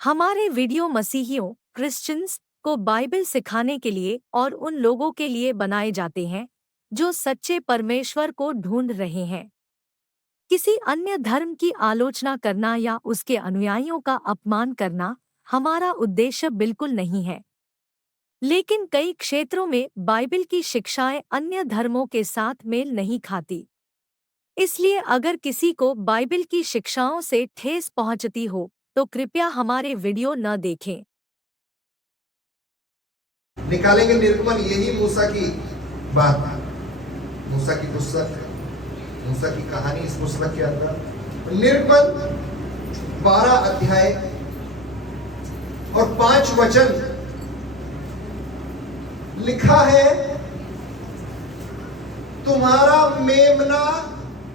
हमारे video मसीहियों Christians को Bible सिखाने के लिए और उन लोगों के लिए बनाए जाते हैं जो सच्चे परमेश्वर को ढूंढ रहे हैं। किसी अन्य धर्म की आलोचना करना या उसके अनुयायियों का अपमान करना हमारा उद्देश्य बिल्कुल नहीं है। लेकिन कई क्षेत्रों में बाइबल की शिक्षाएं अन्य धर्मों के साथ मेल नहीं खाती। इसलिए अगर किसी को बाइबल की शिक्षाओं से ठेस पहुंचती हो तो कृपया हमारे वीडियो न देखें। निकालेंगे निर्गमन, यही मूसा की बात, मूसा की पुस्तक, मूसा की कहानी इस पुस्तक के अंदर निर्गमन 12 अध्याय और 5 वचन लिखा है, तुम्हारा मेमना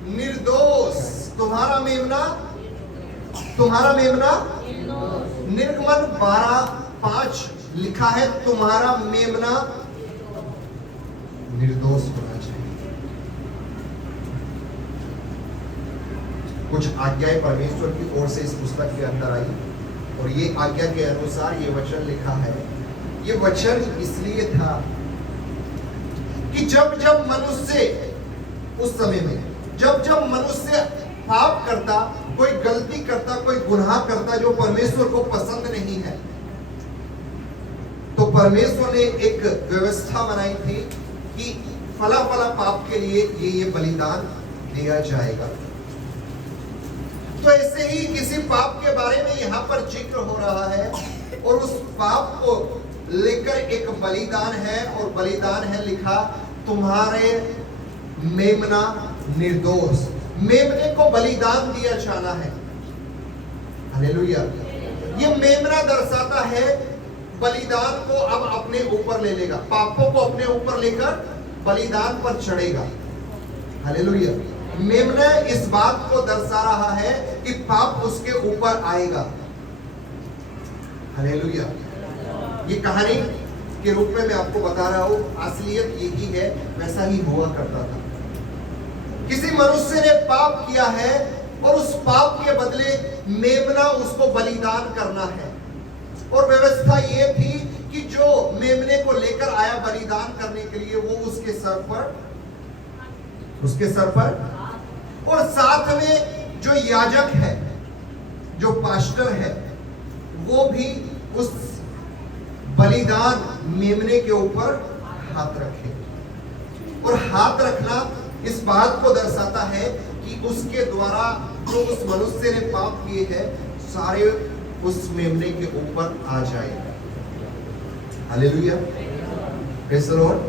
निर्दोष, तुम्हारा मेमना निर्गमन 12:5 लिखा है, तुम्हारा मेमना निर्दोष होना चाहिए। कुछ आज्ञाएं परमेश्वर की ओर से इस पुस्तक के अंदर आई और ये आज्ञा के अनुसार ये वचन लिखा है। ये वचन इसलिए था कि जब जब मनुष्य उस समय में जब मनुष्य पाप करता, कोई गलती करता, कोई गुनाह करता जो परमेश्वर को पसंद नहीं है, तो परमेश्वर ने एक व्यवस्था बनाई थी कि फला फला पाप के लिए ये बलिदान दिया जाएगा। तो ऐसे ही किसी पाप के बारे में यहाँ पर जिक्र हो रहा है और उस पाप को लेकर एक बलिदान है और बलिदान है लिखा, तुम्हारे मेमना निर्दोष, मेमने को बलिदान दिया जाना है। हालेलुया। ये मेमना दर्शाता है बलिदान को अब अपने ऊपर ले लेगा, पापों को अपने ऊपर लेकर बलिदान पर चढ़ेगा। हालेलुया। मेमना इस बात को दर्शा रहा है कि पाप उसके ऊपर आएगा। हालेलुया। ये कहानी के रूप में मैं आपको बता रहा हूं, असलियत यही है, वैसा ही हुआ करता था। किसी मनुष्य ने पाप किया है और उस पाप के बदले मेमना उसको बलिदान करना है। और व्यवस्था ये थी कि जो मेमने को लेकर आया बलिदान करने के लिए वो उसके सर पर और साथ में जो याजक है, जो पास्टर है, वो भी उस बलिदान मेमने के ऊपर हाथ रखे। और हाथ रखना इस बात को दर्शाता है कि उसके द्वारा जो उस मनुष्य ने पाप किए हैं सारे उस मेमने के ऊपर आ जाएगा। Hallelujah. Praise the Lord.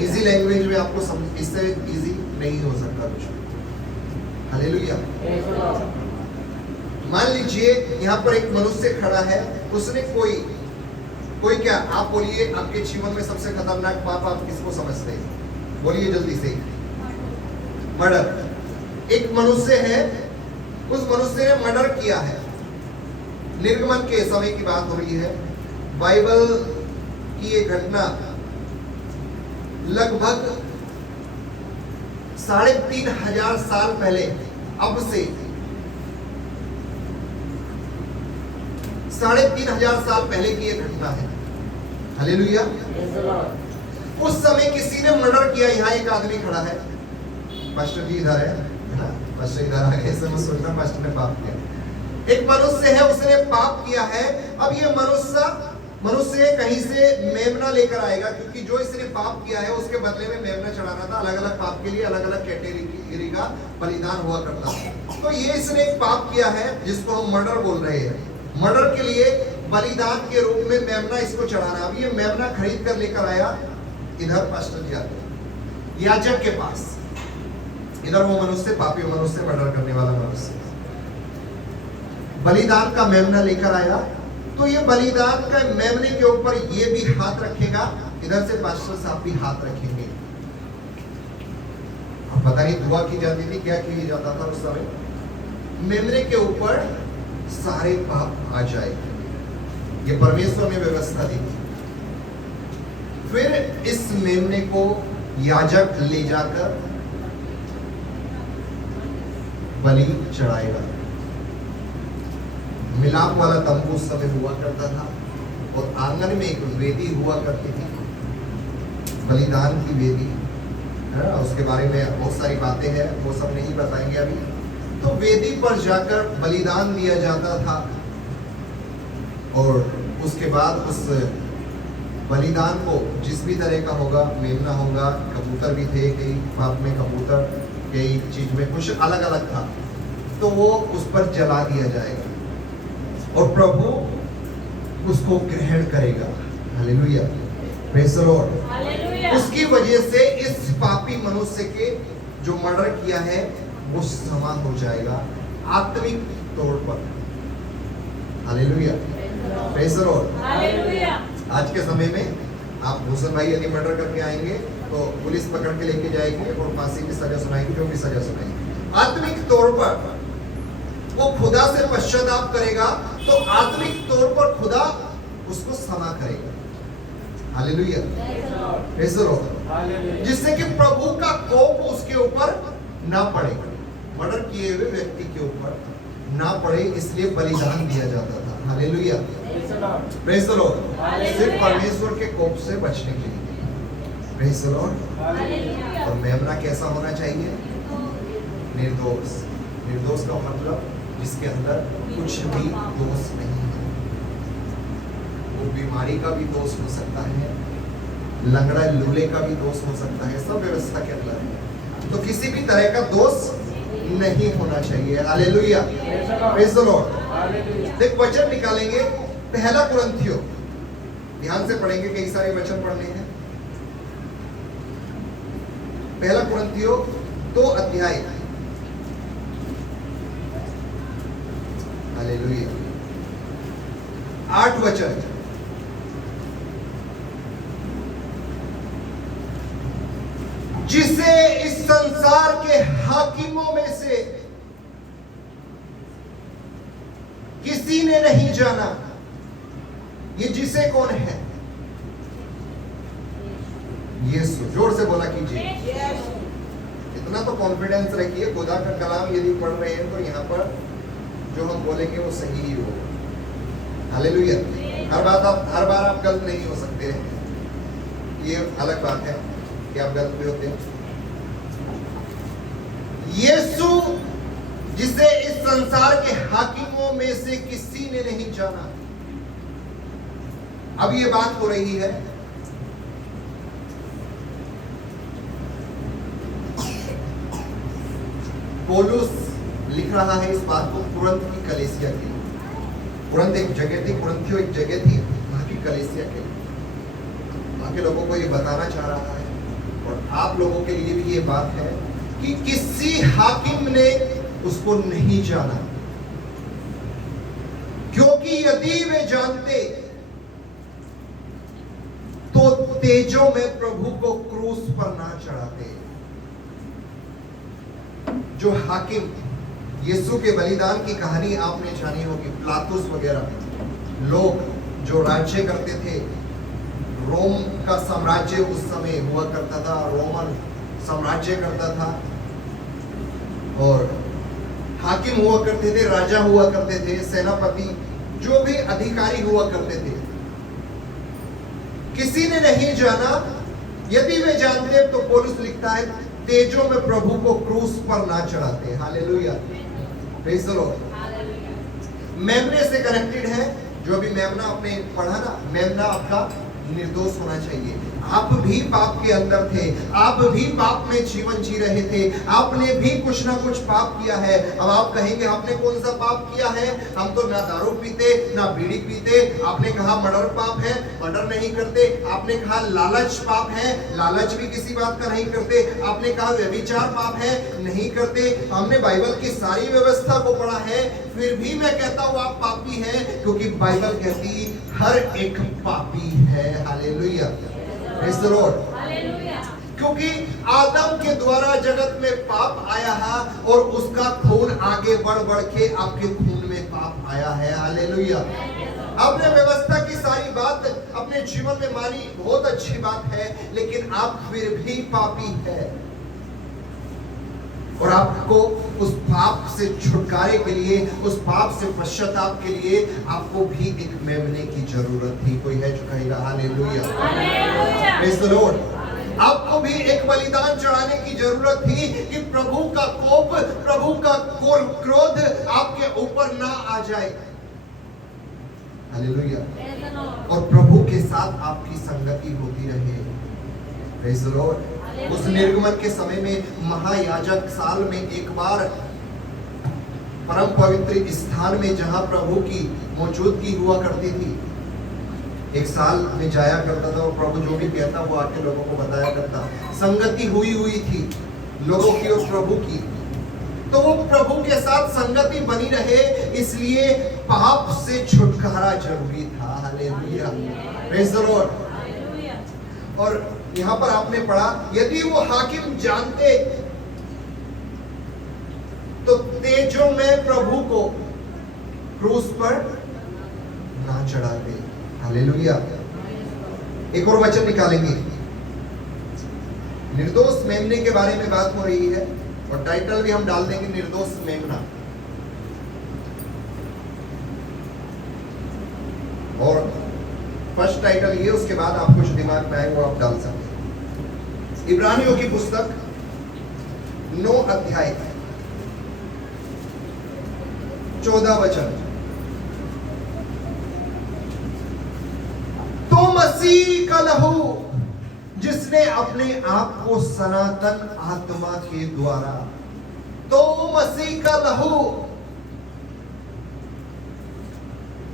Easy language में आपको समझ, इससे इजी नहीं हो सकता कुछ। हालेलुया। मान लीजिए यहाँ पर एक मनुष्य खड़ा है, उसने कोई क्या, आप बोलिए आपके जीवन में सबसे खतरनाक पाप आप किसको समझते हैं? बोलिए जल्दी से। मर्डर। एक मनुष्य है, उस मनुष्य ने मर्डर किया है। निर्गमन के समय की बात हो रही है। बाइबल की ये घटना लगभग 3500 साल पहले, अब से 3500 साल पहले की ये घटना है। हालेलुया। उस समय किसी ने मर्डर किया। यहाँ एक आदमी खड़ा है, पास्टर जी इधर है ना, पास्टर इधर आ गए, ऐसे मत सोचना पास्टर ने पाप किया। एक मनुष्य है, उसने पाप किया है। अब ये मनुष्य कहीं से मेमना लेकर आएगा, क्योंकि जो इसने पाप किया है उसके बदले में मेमना चढ़ाना था। अलग अलग पाप के लिए अलग अलग कैटेगरी का बलिदान हुआ करता था। तो ये इसने एक पाप किया है जिसको हम मर्डर बोल रहे हैं। मर्डर के लिए बलिदान के रूप में मेमना इसको चढ़ाना। अब ये मेमना खरीद कर लेकर आया, इधर पास्टर जी आते याजक के पास, इधर वो मनुष्य, पापी मनुष्य, मर्डर करने वाला मनुष्य बलिदान का मेमना लेकर आया। तो ये बलिदान का मेमने के ऊपर ये भी हाथ रखेगा, इधर से पास्टर साहब भी हाथ रखेंगे। अब पता नहीं दुआ की जाती थी, क्या किया जाता था उस समय। मेमने के ऊपर सारे पाप आ जाएंगे, ये परमेश्वर ने व्यवस्था दी। फिर इस मेमने को याजक ले जाकर बलि चढ़ाएगा। मिलाप वाला तंबू उस समय हुआ करता था और आंगन में एक वेदी हुआ करती थी, बलिदान की वेदी है ना। उसके बारे में बहुत सारी बातें हैं, वो सब नहीं बताएंगे अभी। तो वेदी पर जाकर बलिदान दिया जाता था और उसके बाद उस बलिदान को जिस भी तरह का होगा, मेमना होगा, कबूतर भी थे, कई बात में कबूतर, कई चीज में कुछ अलग अलग था, तो वो उस पर जला दिया जाएगा और प्रभु उसको ग्रहण करेगा। Hallelujah, praise the Lord. उसकी वजह से इस पापी मनुष्य के जो मर्डर किया है वो क्षमा हो जाएगा आत्मिक तौर पर। Hallelujah, praise the Lord. आज के समय में आप भूषण भाई यदि मर्डर करके आएंगे तो पुलिस पकड़ के लेके जाएगी और फांसी की सजा सुनाएगी, जो भी सजा सुनाएगी। आत्मिक तौर पर वो खुदा से पश्चाताप करेगा तो आत्मिक तौर पर खुदा उसको क्षमा करेगा। Hallelujah, praise the Lord. जिससे कि प्रभु का कोप उसके ऊपर ना पड़े, मर्डर किए हुए व्यक्ति के ऊपर ना पड़े, इसलिए बलिदान दिया जाता था। Hallelujah, praise the Lord. सिर्फ परमेश्वर के कोप से बचने के लिए। Praise the Lord. और मेमना कैसा होना चाहिए? निर्दोष। निर्दोष का मतलब जिसके अंदर कुछ भी दोष नहीं है। वो बीमारी का भी दोष हो सकता है, लंगड़ा लूले का भी दोष हो सकता है, सब व्यवस्था के अंदर है। तो किसी भी तरह का दोष नहीं होना चाहिए। Hallelujah, praise the Lord. एक वचन निकालेंगे, पहला कुरिन्थियों, ध्यान से पढ़ेंगे, कई सारे वचन पढ़ने हैं। पहला कुरिन्थियों 2 अध्याय। हालेलुया, 8 वचन। जिसे इस संसार के हाकिमों में से किसी ने नहीं जाना। ये जिसे कौन है? यीशु। जोर से बोला कीजिए। इतना तो कॉन्फिडेंस रखिए, खुदा का कलाम यदि पढ़ रहे हैं तो यहाँ पर जो हम बोलेंगे वो सही ही होगा। हालेलुया। हर बार आप गलत नहीं हो सकते हैं, ये अलग बात है कि आप गलत भी होते हैं। यीशु जिसे इस संसार के हाकिमों में से किसी ने नहीं जाना। अब ये बात हो रही है पौलुस लिख रहा है इस बात को कुरिन्थ की कलीसिया के लिए। कुरिन्थ एक जगह थी, कुरिन्थियों एक जगह थी, वहां की कलीसिया के लिए, वहां के लोगों को ये बताना चाह रहा है और आप लोगों के लिए भी ये बात है कि किसी हाकिम ने उसको नहीं जाना, क्योंकि यदि वे जानते तो तेजों में प्रभु को क्रूस पर ना चढ़ाते। जो हाकिम, यीशु के बलिदान की कहानी आपने जानी होगी, पिलातुस वगैरह लोग जो राज्य करते थे, रोम का साम्राज्य उस समय हुआ करता था, रोमन साम्राज्य करता था और हाकिम हुआ करते थे, राजा हुआ करते थे, सेनापति, जो भी अधिकारी हुआ करते थे। किसी ने नहीं जाना, यदि वे जानते तो पौलुस लिखता है तेजों में प्रभु को क्रूस पर ना चढ़ाते। Hallelujah, praise the Lord. मेमने से कनेक्टेड है, जो भी मेमना आपने पढ़ा ना, मेमना आपका निर्दोष होना चाहिए। आप भी पाप के अंदर थे, आप भी पाप में जीवन जी रहे थे, आपने भी कुछ ना कुछ पाप किया है। अब आप कहेंगे आपने कौन सा पाप किया है? हम तो ना दारू पीते ना बीड़ी पीते। आपने कहा मर्डर पाप है, मर्डर नहीं करते। आपने कहा लालच पाप है, लालच भी किसी बात का नहीं करते। आपने कहा व्यभिचार पाप है, नहीं करते। हमने बाइबल की सारी व्यवस्था को पढ़ा है, फिर भी मैं कहता हूं आप पापी हैं, क्योंकि बाइबल कहती हर एक पापी है। Hallelujah, praise the Lord. क्योंकि आदम के द्वारा जगत में पाप आया है और उसका खून आगे बढ़ बढ़ के आपके खून में पाप आया है। हालेलुया। आपने व्यवस्था की सारी बात अपने जीवन में मानी, बहुत अच्छी बात है, लेकिन आप फिर भी पापी है। और आपको उस पाप से छुटकारे के लिए, उस पाप से पश्चाताप के लिए आपको भी एक मेमने की जरूरत थी। कोई है जो कहेगा हालेलुया, प्रेज़ द लॉर्ड। आपको भी एक बलिदान चढ़ाने की जरूरत थी कि प्रभु का कोप, प्रभु का क्रोध आपके ऊपर ना आ जाए। हालेलुया। और प्रभु के साथ आपकी संगति होती रहे। Praise the Lord. उस निर्गमन के समय में महायाजक साल में एक बार परम पवित्र स्थान में जहां प्रभु की मौजूदगी हुआ करती थी, एक साल में जाया करता था और प्रभु जो भी कहता वो आके लोगों को बताया करता। संगति हुई थी लोगों की और प्रभु की, तो वो प्रभु के साथ संगति बनी रहे, इसलिए पाप से छुटकारा जरूरी था। Hallelujah, praise the Lord. और यहां पर आपने पढ़ा, यदि वो हाकिम जानते तो तेजों में प्रभु को क्रूस पर ना चढ़ाते। हालेलुया। एक और वचन निकालेंगे, निर्दोष मेमने के बारे में बात हो रही है और टाइटल भी हम डाल देंगे निर्दोष मेमना। और फर्स्ट टाइटल ये, उसके बाद आपको जो दिमाग में आए वो आप डाल सकते हैं। इब्रानियों की पुस्तक 9 अध्याय 14 वचन। तो मसीह का लहू जिसने अपने आप को सनातन आत्मा के द्वारा, तो मसीह का लहू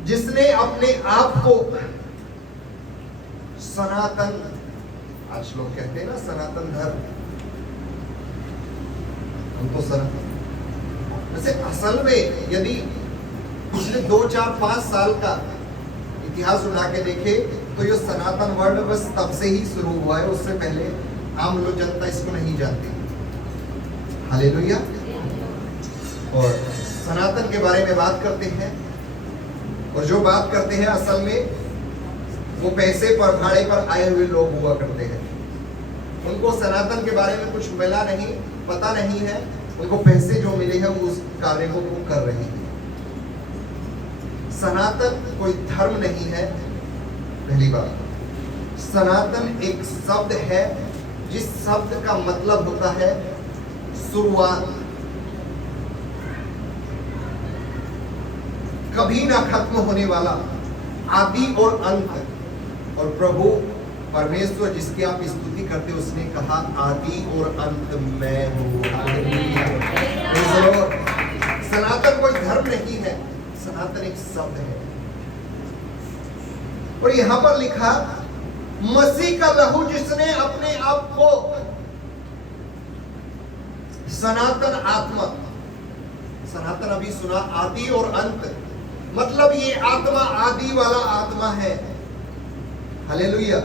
जिसने अपने आप को सनातन, आज लोग कहते हैं ना सनातन धर्म, हम तो सनातन, वैसे असल में यदि पिछले 2, 4, 5 साल का इतिहास उठा के देखे तो ये सनातन वर्ड बस तब से ही शुरू हुआ है, उससे पहले आम लोग जनता इसको नहीं जानती। हालेलुया। और सनातन के बारे में बात करते हैं, और जो बात करते हैं असल में वो पैसे पर भाड़े पर आए हुए लोग हुआ करते हैं। उनको सनातन के बारे में कुछ मिला नहीं, पता नहीं है, उनको पैसे जो मिले हैं वो उस कार्य को वो कर रहे हैं। सनातन कोई धर्म नहीं है। पहली बात, सनातन एक शब्द है जिस शब्द का मतलब होता है शुरुआत, कभी ना खत्म होने वाला, आदि और अंत। और प्रभु परमेश्वर जिसकी आप स्तुति करते हो, उसने कहा आदि और अंत मैं हूं। सनातन कोई धर्म नहीं है, सनातन एक शब्द है। और यहां पर लिखा मसीह का लहू जिसने अपने आप को सनातन आत्मा, सनातन अभी सुना, आदि और अंत, मतलब ये आत्मा आदि वाला आत्मा है। हालेलुया।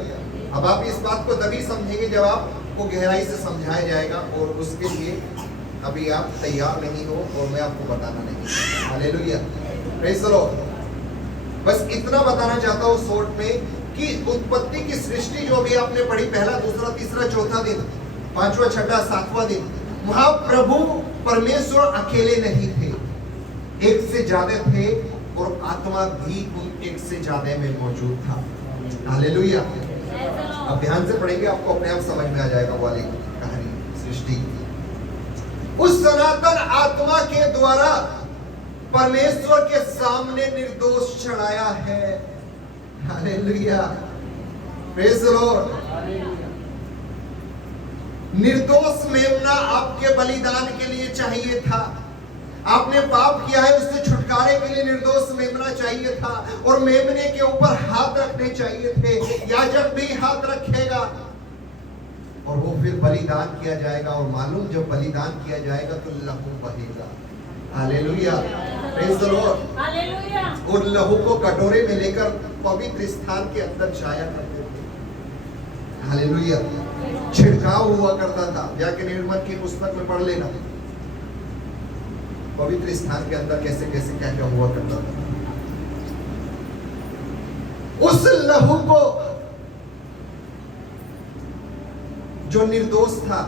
अब आप इस बात को तभी समझेंगे जब आपको गहराई से समझाया जाएगा, और उसके लिए अभी आप तैयार नहीं हो और मैं आपको बताना नहीं। Hallelujah, praise the Lord. बस इतना बताना चाहता हूं शॉर्ट में कि उत्पत्ति की सृष्टि जो भी आपने पढ़ी, पहला, दूसरा, तीसरा, चौथा दिन, पांचवा, छठा, सातवां दिन, वहां प्रभु परमेश्वर अकेले नहीं थे, एक से ज्यादा थे, और आत्मा भी उन एक से ज्यादा में मौजूद था। हालेलुया। अब ध्यान से पढ़ेंगे, आपको अपने आप समझ में आ जाएगा वाली कहानी सृष्टि। उस सनातन आत्मा के द्वारा परमेश्वर के सामने निर्दोष चढ़ाया है। Hallelujah, praise the Lord. निर्दोष मेमना आपके बलिदान के लिए चाहिए था। आपने पाप किया है, उससे छुटकारे के लिए निर्दोष मेमना चाहिए था, और मेमने के ऊपर हाथ रखने चाहिए थे। याजक भी हाथ रखेगा और वो फिर बलिदान किया जाएगा, और मालूम जब बलिदान किया जाएगा तो लहू बहेगा। Hallelujah, praise the lord. Hallelujah. और लहू को कटोरे में लेकर पवित्र स्थान के अंदर जाया करते थे। हालेलुया। छिड़काव हुआ करता था, जाके निर्गमन की पुस्तक में पढ़ लेना, पवित्र स्थान के अंदर कैसे कैसे क्या क्या हुआ करता था। उस लहू को जो निर्दोष था,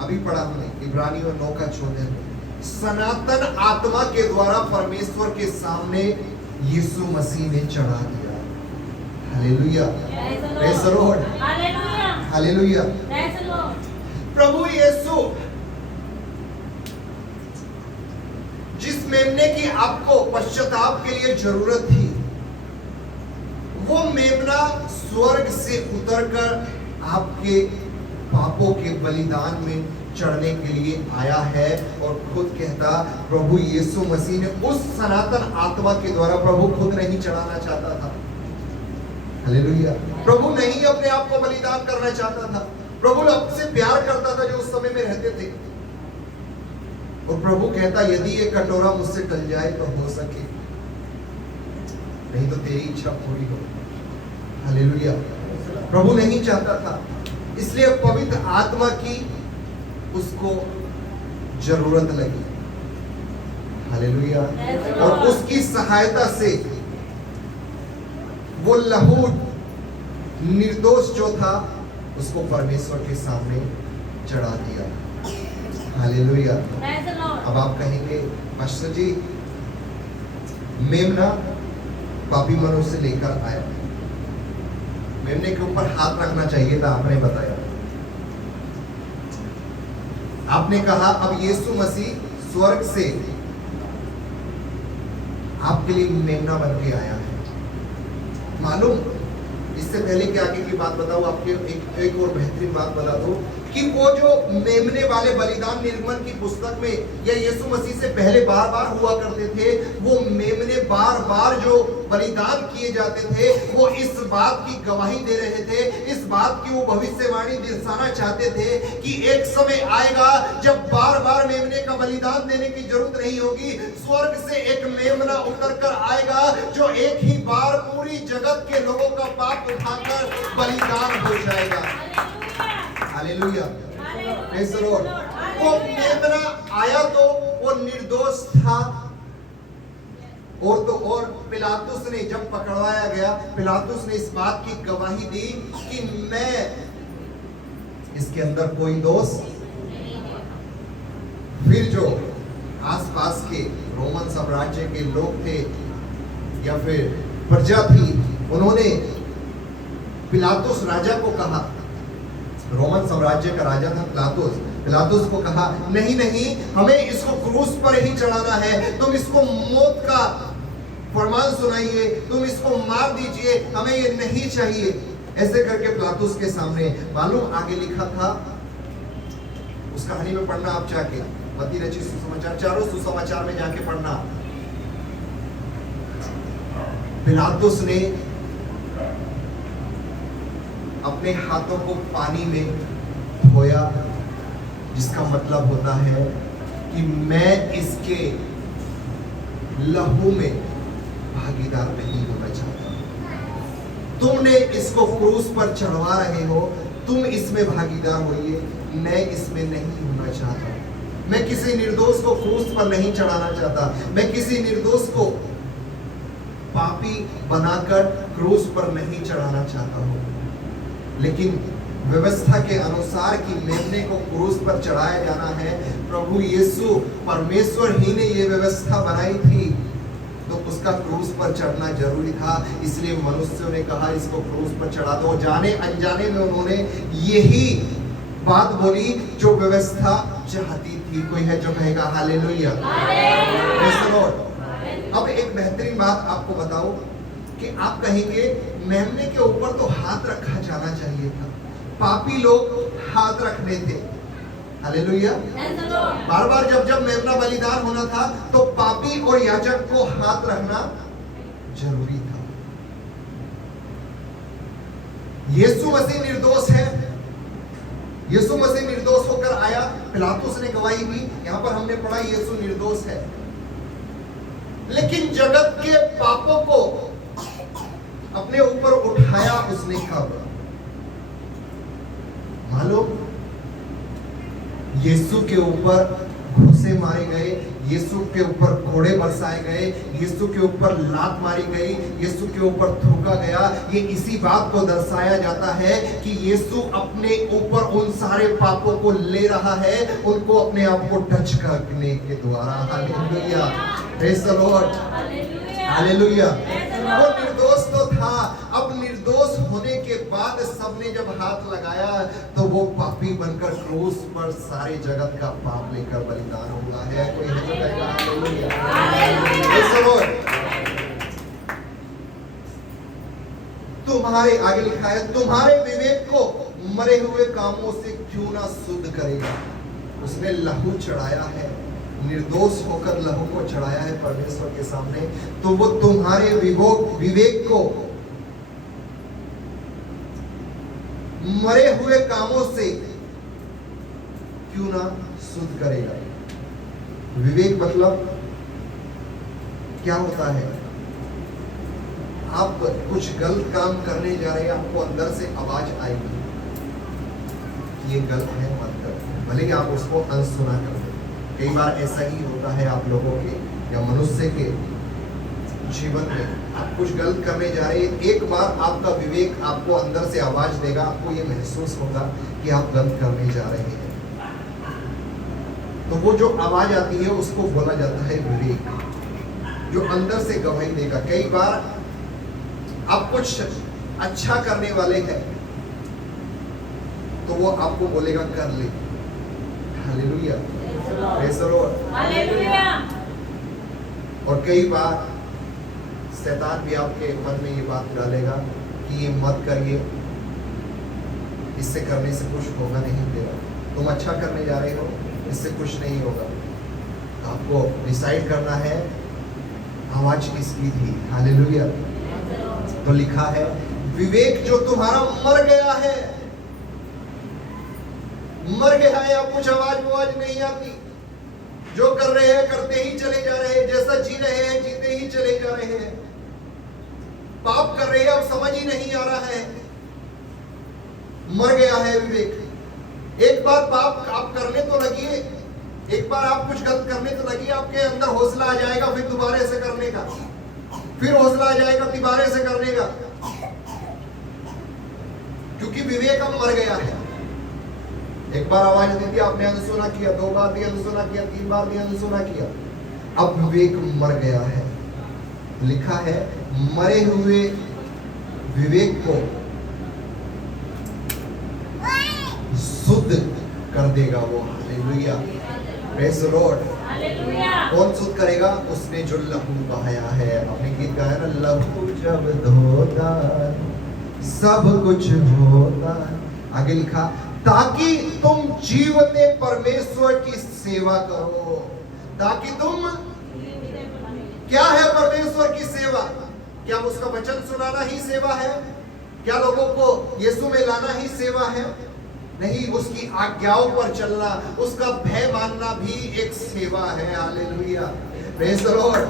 अभी पढ़ा हमने इब्रानियों 9 का 14 में, सनातन आत्मा के द्वारा परमेश्वर के सामने यीशु मसीह ने चढ़ा दिया। Hallelujah, praise the lord, hallelujah. प्रभु यीशु जिस मेमने की आपको पश्चाताप के लिए जरूरत थी, वो मेमना स्वर्ग से उतरकर आपके पापों के बलिदान में चढ़ने के लिए आया है। और खुद कहता प्रभु यीशु मसीह ने उस सनातन आत्मा के द्वारा, प्रभु खुद नहीं चढ़ाना चाहता था। हालेलुया। प्रभु नहीं अपने आप को बलिदान करना चाहता था। प्रभु आपसे प्यार करता था जो उस समय में रहते थे। और प्रभु कहता यदि ये कटोरा मुझसे टल जाए तो हो सके, नहीं तो तेरी इच्छा पूरी हो। हालेलुया। प्रभु नहीं चाहता था, इसलिए पवित्र आत्मा की उसको जरूरत लगी। हालेलुया। और उसकी सहायता से वो लहू निर्दोष जो था उसको परमेश्वर के सामने चढ़ा दिया। हालेलुया। अब आप कहेंगे पास्टर जी, मेमना पापी मनुष्य से लेकर आया, मेमने के ऊपर हाथ रखना चाहिए था, आपने बताया। आपने कहा अब यीशु मसीह स्वर्ग से आपके लिए मेमना बन के आया है। मालूम, इससे पहले कि आगे की बात बताऊं, आपके एक और बेहतरीन बात बता दूं कि वो जो मेमने वाले बलिदान निर्गमन की पुस्तक में या यीशु मसीह से पहले बार बार हुआ करते थे, वो मेमने बार बार जो बलिदान किए जाते थे वो इस बात की गवाही दे रहे थे, इस बात की वो भविष्यवाणी दर्शाना चाहते थे कि एक समय आएगा जब बार बार मेमने का बलिदान देने की जरूरत नहीं होगी। स्वर्ग से एक मेमना उतर कर आएगा जो एक ही बार पूरी जगत के लोगों का पाप उठाकर बलिदान हो जाएगा। Hallelujah, praise the Lord. वो मेमना आया तो वो निर्दोष था, और पिलातुस ने जब पकड़वाया गया, पिलातुस ने इस बात की गवाही दी कि मैं इसके अंदर कोई दोष। फिर जो आसपास के रोमन साम्राज्य के लोग थे या फिर प्रजा थी, उन्होंने पिलातुस राजा को कहा, रोमन साम्राज्य का राजा था पिलातुस को कहा नहीं नहीं, हमें इसको क्रूस पर ही चढ़ाना है, तुम इसको मौत का फरमान सुनाइए, तुम इसको मार दीजिए, हमें ये नहीं चाहिए। ऐसे करके पिलातुस के सामने, मालूम आगे लिखा था, उस कहानी में पढ़ना आप जाके, मत्ती रचित सुसमाचार, चारों सुसमाचार में जाके पढ़ना। पिलातुस ने अपने हाथों को पानी में धोया, जिसका मतलब होता है कि मैं इसके लहू में भागीदार नहीं होना चाहता। तुमने इसको क्रूस पर चढ़वा रहे हो, तुम इसमें भागीदार होइए, मैं इसमें नहीं होना चाहता। मैं किसी निर्दोष को क्रूस पर नहीं चढ़ाना चाहता, मैं किसी निर्दोष को पापी बनाकर क्रूस पर नहीं चढ़ाना चाहता हूं। लेकिन व्यवस्था के अनुसार कि मेमने को क्रूस पर चढ़ाया जाना है, प्रभु यीशु परमेश्वर ही ने ये व्यवस्था बनाई थी, तो उसका क्रूस पर चढ़ना जरूरी था। इसलिए मनुष्यों ने कहा इसको क्रूस पर चढ़ा दो। जाने अनजाने में उन्होंने यही बात बोली जो व्यवस्था चाहती थी। कोई है जो कहेगा हालेलुया, प्रेज़ द लॉर्ड। अब एक बेहतरीन बात आपको बताओ कि आप कहेंगे मेमने के ऊपर तो हाथ रखा जाना चाहिए था, पापी लोग हाथ रखने थे। हालेलुया। बार बार जब मेमना बलिदान होना था तो पापी और याजक को हाथ रखना जरूरी था। यीशु मसीह निर्दोष है, यीशु मसीह निर्दोष होकर आया, पिलातुस ने गवाही दी, यहां पर हमने पढ़ा यीशु निर्दोष है। लेकिन जगत के पापों को अपने ऊपर उठाया उसने कब? मालूम, यीशु के ऊपर घूंसे मारे गए, यीशु के ऊपर घोड़े बरसाए गए, यीशु के ऊपर लात मारी गई, यीशु के ऊपर थूका गया। ये इसी बात को दर्शाया जाता है कि यीशु अपने ऊपर उन सारे पापों को ले रहा है, उनको अपने आप को टच करने के द्वारा। Hallelujah, praise the lord, hallelujah. वो निर्दोष तो था, अब निर्दोष होने के बाद सबने जब हाथ लगाया तो वो पापी बनकर क्रूस पर सारे जगत का पाप लेकर बलिदान हुआ है। कोई हालेलुया, प्रेज़ द लॉर्ड। तुम्हारे, आगे लिखा है, तुम्हारे विवेक को मरे हुए कामों से क्यों ना शुद्ध करेगा। उसने लहू चढ़ाया है, निर्दोष होकर लहू को चढ़ाया है परमेश्वर के सामने, तो वो तुम्हारे विवेक को मरे हुए कामों से क्यों ना शुद्ध करेगा। विवेक मतलब क्या होता है? आप कुछ गलत काम करने जा रहे हैं, आपको अंदर से आवाज आएगी, ये गलत है, मत करो, भले ही आप उसको अनसुना कर दो। कई बार ऐसा ही होता है आप लोगों के या मनुष्य के जीवन में। आप कुछ गलत करने जा रहे हैं, एक बार आपका विवेक आपको अंदर से आवाज देगा, आपको ये महसूस होगा कि आप गलत करने जा रहे हैं। तो वो जो आवाज आती है उसको बोला जाता है विवेक, जो अंदर से गवाही देगा। कई बार आप कुछ अच्छा करने वाले हैं तो वो आपको बोलेगा कर ले। Hallelujah, praise the lord, hallelujah. और कई बार शैतान भी आपके मन में ये बात डालेगा कि ये मत करिए, इससे करने से कुछ होगा नहीं तेरा, तुम अच्छा करने जा रहे हो, इससे कुछ नहीं होगा। आपको डिसाइड करना है आवाज किसकी थी। हालेलुया। तो लिखा है विवेक जो तुम्हारा मर गया है, मर गया है। अब कुछ आवाज नहीं आती, जो कर रहे हैं करते ही चले जा रहे हैं, जैसा जी रहे हैं जीते ही चले जा रहे हैं। पाप कर रहे हैं, अब समझ ही नहीं आ रहा है, मर गया है विवेक। एक बार पाप आप करने तो लगिए, एक बार आप कुछ गलत करने तो लगिए, आपके अंदर हौसला आ जाएगा फिर दोबारा से करने का, फिर हौसला आ जाएगा दोबारा से करने का, क्योंकि विवेक अब मर गया है। एक बार आवाज दी थी, आपने अनसुना किया, 2 बार भी अनसुना किया, 3 बार भी अनसुना किया, अब विवेक मर गया है। लिखा है मरे हुए विवेक को शुद्ध कर देगा वो। Hallelujah, praise the lord, hallelujah. कौन शुद्ध करेगा? उसने जो लहू बहाया है। आपने गीत गाया ना, लहू जब धोता सब कुछ होता। आगे लिखा ताकि तुम जीवते परमेश्वर की सेवा करो। ताकि तुम, क्या है परमेश्वर की सेवा? क्या उसका वचन सुनाना ही सेवा है? क्या लोगों को यीशु में लाना ही सेवा है? नहीं, उसकी आज्ञाओं पर चलना, उसका भय मानना भी एक सेवा है। Hallelujah, praise the Lord.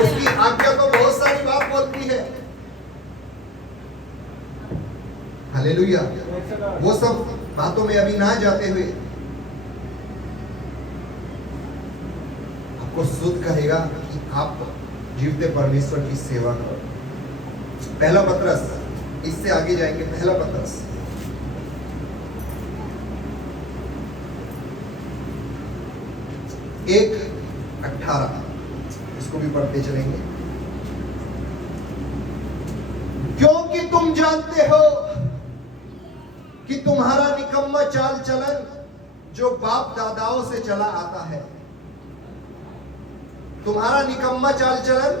उसकी आज्ञा तो बहुत सारी बात बोलती है। हालेलुया। वो सब बातों में अभी ना जाते हुए आपको शुद्ध कहेगा कि आप जीवते परमेश्वर की सेवा करो। पहला पत्रस, इससे आगे जाएंगे। पहला पत्रस 1:18, इसको भी पढ़ते चलेंगे। क्योंकि तुम जानते हो कि तुम्हारा निकम्मा चाल चलन जो बाप दादाओं से चला आता है। तुम्हारा निकम्मा चाल चलन,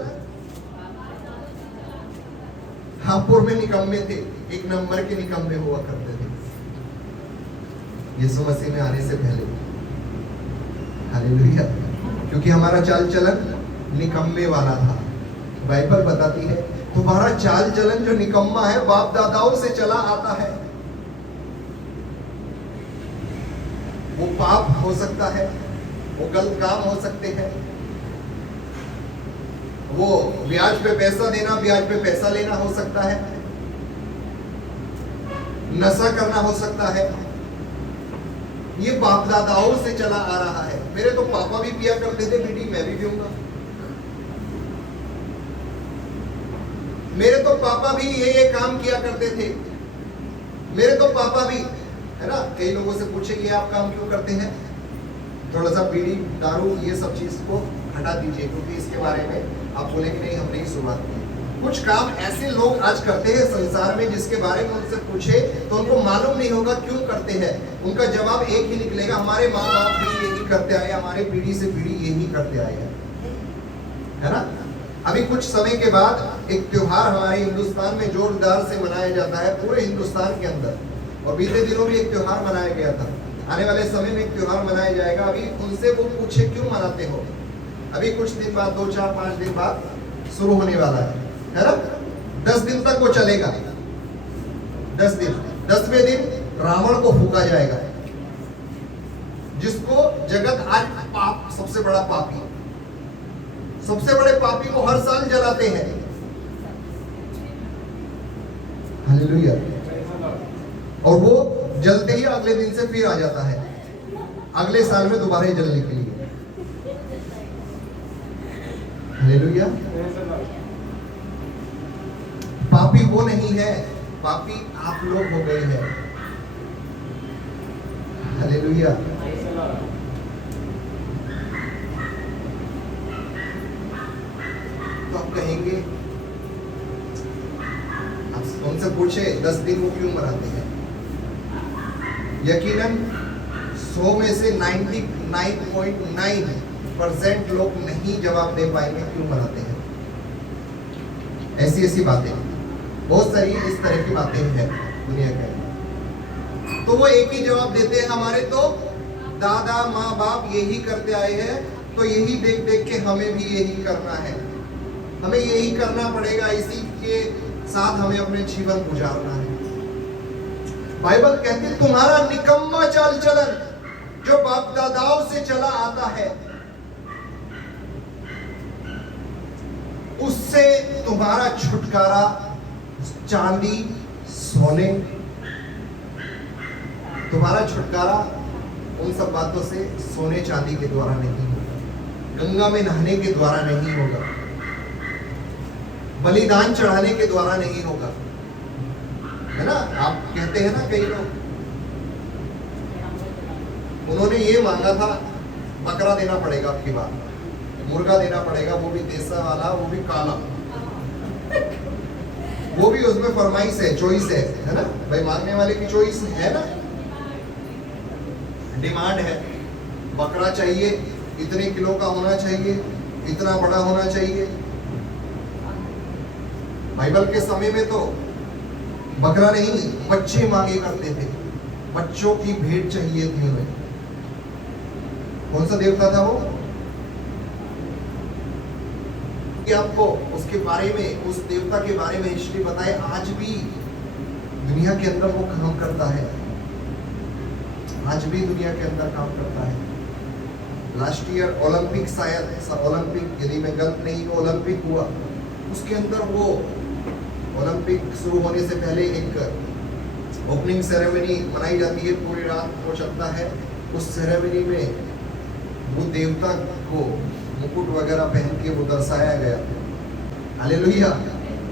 हापुर में निकम्मे थे, 1 नंबर के निकम्मे हुआ करते थे यीशु मसीह में आने से पहले। हालेलुया। क्योंकि हमारा चाल चलन निकम्मे वाला था। बाइबल बताती है तुम्हारा चाल चलन जो निकम्मा है, बाप दादाओं से चला आता है। वो पाप हो सकता है, वो गलत काम हो सकते हैं, वो ब्याज पे पैसा देना, ब्याज पे पैसा लेना हो सकता है, नशा करना हो सकता है। ये बाप दादाओं से चला आ रहा है। मेरे तो पापा भी पिया करते थे बीड़ी, मैं भी पीऊंगा। मेरे तो पापा भी ये काम किया करते थे, मेरे तो पापा भी, है ना। कई लोगों से पूछे ये आप काम क्यों करते हैं, थोड़ा सा बीड़ी दारू ये सब चीज को हटा दीजिए, क्योंकि इसके बारे में आप बोले कि नहीं हमने ही शुरुआत की। कुछ काम ऐसे लोग आज करते हैं संसार में जिसके बारे में उनसे पूछे तो उनको मालूम नहीं होगा क्यों करते हैं। उनका जवाब एक ही निकलेगा, हमारे माँ बाप भी यही करते आए, हमारे पीढ़ी से पीढ़ी यही करते आए हैं, है ना। अभी कुछ समय के बाद एक त्योहार हमारे हिंदुस्तान में जोरदार से मनाया जाता है, पूरे हिंदुस्तान के अंदर, और बीते दिनों में एक त्योहार मनाया गया था। आने वाले समय में एक त्योहार मनाया जाएगा। अभी उनसे वो पूछे क्यों मनाते हो, अभी कुछ दिन बाद 2, 4, 5 दिन बाद शुरू होने वाला है ना। 10 दिन तक वो चलेगा, 10 दिन। 10वें दिन रावण को फूंका जाएगा, जिसको जगत आज पाप, सबसे बड़ा पापी, सबसे बड़े पापी को हर साल जलाते हैं। हालेलुया। और वो जलते ही अगले दिन से फिर आ जाता है, अगले साल में दोबारा जलने के लिए। हालेलुया। पापी वो नहीं है, पापी आप लोग हो गए हैं। हालेलुया। तो आप कहेंगे, आप उनसे पूछे 10 दिन वो क्यों मनाते हैं, यकीनन 100 में से 99.9% लोग नहीं जवाब दे पाएंगे क्यों मनाते हैं। ऐसी बातें, बहुत सारी इस तरह की बातें हैं दुनिया के अंदर। तो वो एक ही जवाब देते हैं, हमारे तो दादा माँ बाप यही करते आए हैं, तो यही देख देख के हमें भी यही करना है, हमें यही करना पड़ेगा, इसी के साथ हमें अपने जीवन गुजारना है। बाइबल कहती है तुम्हारा निकम्मा चाल चलन जो बाप दादाओं से चला आता है, उससे तुम्हारा छुटकारा चांदी सोने, तुम्हारा छुटकारा उन सब बातों से सोने चांदी के द्वारा नहीं होगा, गंगा में नहाने के द्वारा नहीं होगा, बलिदान चढ़ाने के द्वारा नहीं होगा, है ना। आप कहते हैं ना, कई लोग उन्होंने ये मांगा था, बकरा देना पड़ेगा आपकी बात, मुर्गा देना पड़ेगा, वो भी देसा वाला, वो भी काला, वो भी उसमें फरमाइश है, चॉइस है ना भाई, मांगने वाले की चॉइस है ना, डिमांड है। बकरा चाहिए, इतने किलो का होना चाहिए, इतना बड़ा होना चाहिए। बाइबल के समय में तो बकरा नहीं, बच्चे मांगे करते थे, बच्चों की भेंट चाहिए थी उन्हें। कौन सा देवता था वो, कि आपको उसके बारे में, उस देवता के बारे में हिस्ट्री बताए, आज भी दुनिया के अंदर वो काम करता है, आज भी दुनिया के अंदर काम करता है। लास्ट ईयर ओलंपिक, शायद ओलंपिक, यदि मैं गलत नहीं हूँ, ओलंपिक हुआ, उसके अंदर वो ओलंपिक शुरू होने से पहले एक ओपनिंग सेरेमनी मनाई जाती है, पूरी रात वो चलता है। उस सेरेमनी में वो देवता को मुकुट वगैरह पहन के वो दर्शाया गया। Hallelujah,